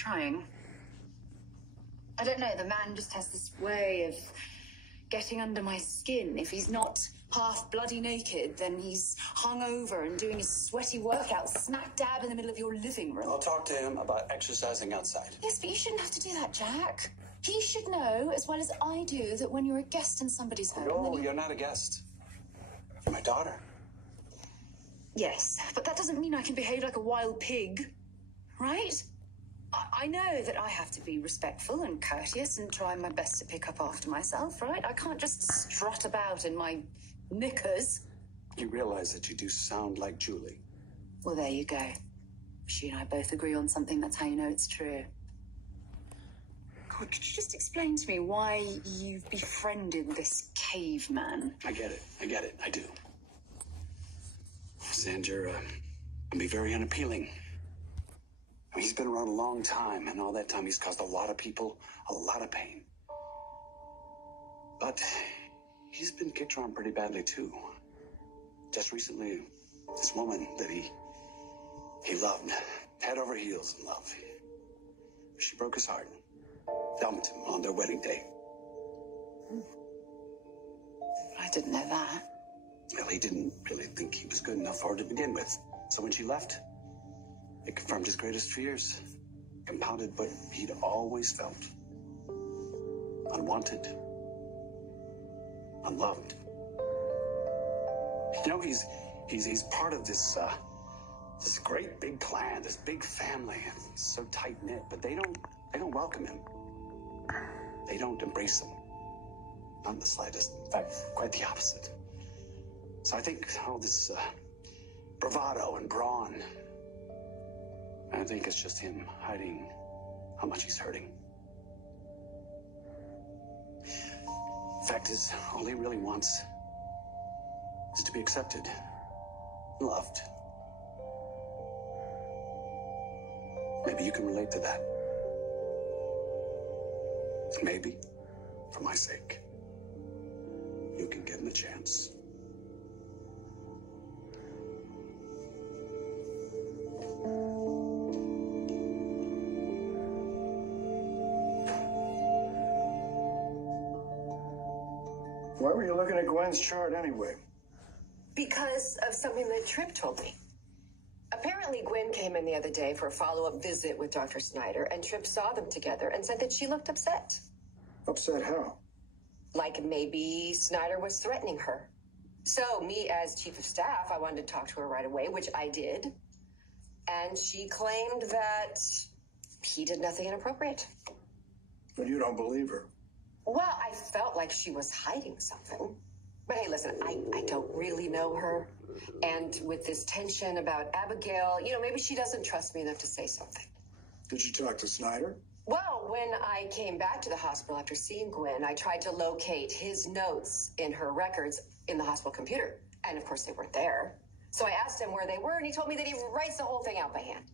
trying. I don't know, the man just has this way of getting under my skin. If he's not half bloody naked, then he's hungover and doing his sweaty workout smack dab in the middle of your living room. I'll talk to him about exercising outside. Yes, but you shouldn't have to do that, Jack. He should know, as well as I do, that when you're a guest in somebody's home... No, you're not a guest. You're my daughter. Yes, but that doesn't mean I can behave like a wild pig, right? I know that I have to be respectful and courteous and try my best to pick up after myself, right? I can't just strut about in my knickers. You realize that you do sound like Julie. Well, there you go. She and I both agree on something. That's how you know it's true. God, could you just explain to me why you've befriended this caveman? I get it. I do. Sandra, can be very unappealing. I mean, he's been around a long time, and all that time he's caused a lot of people a lot of pain. But he's been kicked around pretty badly, too. Just recently, this woman that he loved, head over heels in love. She broke his heart, dumped him on their wedding day. I didn't know that. Well, he didn't really think he was good enough for her to begin with. So when she left, it confirmed his greatest fears, compounded what he'd always felt. Unwanted. Unloved. You know, he's part of this great big clan, this big family. It's so tight-knit, but they don't welcome him. They don't embrace him. Not in the slightest. In fact, quite the opposite. So I think all this bravado and brawn, I think it's just him hiding how much he's hurting. Fact is, all he really wants is to be accepted, loved. Maybe you can relate to that. Maybe, for my sake, you can give him a chance. Why were you looking at Gwen's chart anyway? Because of something that Tripp told me. Apparently, Gwen came in the other day for a follow-up visit with Dr. Snyder, and Tripp saw them together and said that she looked upset. Upset how? Like maybe Snyder was threatening her. So, me as chief of staff, I wanted to talk to her right away, which I did. And she claimed that he did nothing inappropriate. But you don't believe her. Well, I felt like she was hiding something. But hey, listen, I don't really know her. And with this tension about Abigail, maybe she doesn't trust me enough to say something. Did you talk to Snyder? Well, when I came back to the hospital after seeing Gwen, I tried to locate his notes in her records in the hospital computer. And of course, they weren't there. So I asked him where they were, and he told me that he writes the whole thing out by hand.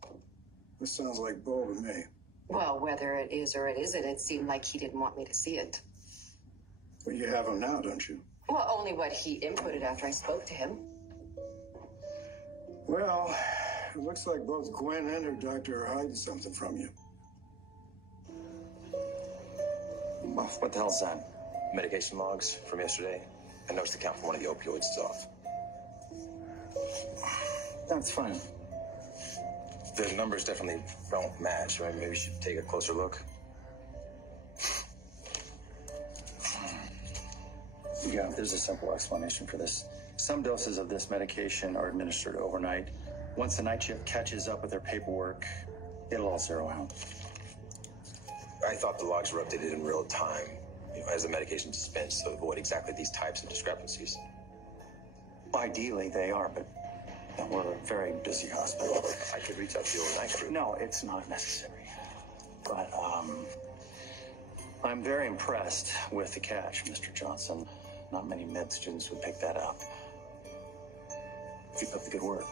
This sounds like bull to me. Well, whether it is or it isn't, it seemed like he didn't want me to see it. Well, you have him now, don't you? Well, only what he inputted after I spoke to him. Well, it looks like both Gwen and her doctor are hiding something from you. Well, what the hell's that? Medication logs from yesterday? I noticed the count for one of the opioids is off. That's fine. The numbers definitely don't match. Maybe we should take a closer look. Yeah, there's a simple explanation for this. Some doses of this medication are administered overnight. Once the night shift catches up with their paperwork, it'll all zero out. I thought the logs were updated in real time, as the medication dispensed to avoid exactly these types of discrepancies. Ideally, they are, but we're a very busy hospital. I could reach out to the overnight crew. No, it's not necessary. But, I'm very impressed with the catch, Mr. Johnson. Not many med students would pick that up. Keep up the good work.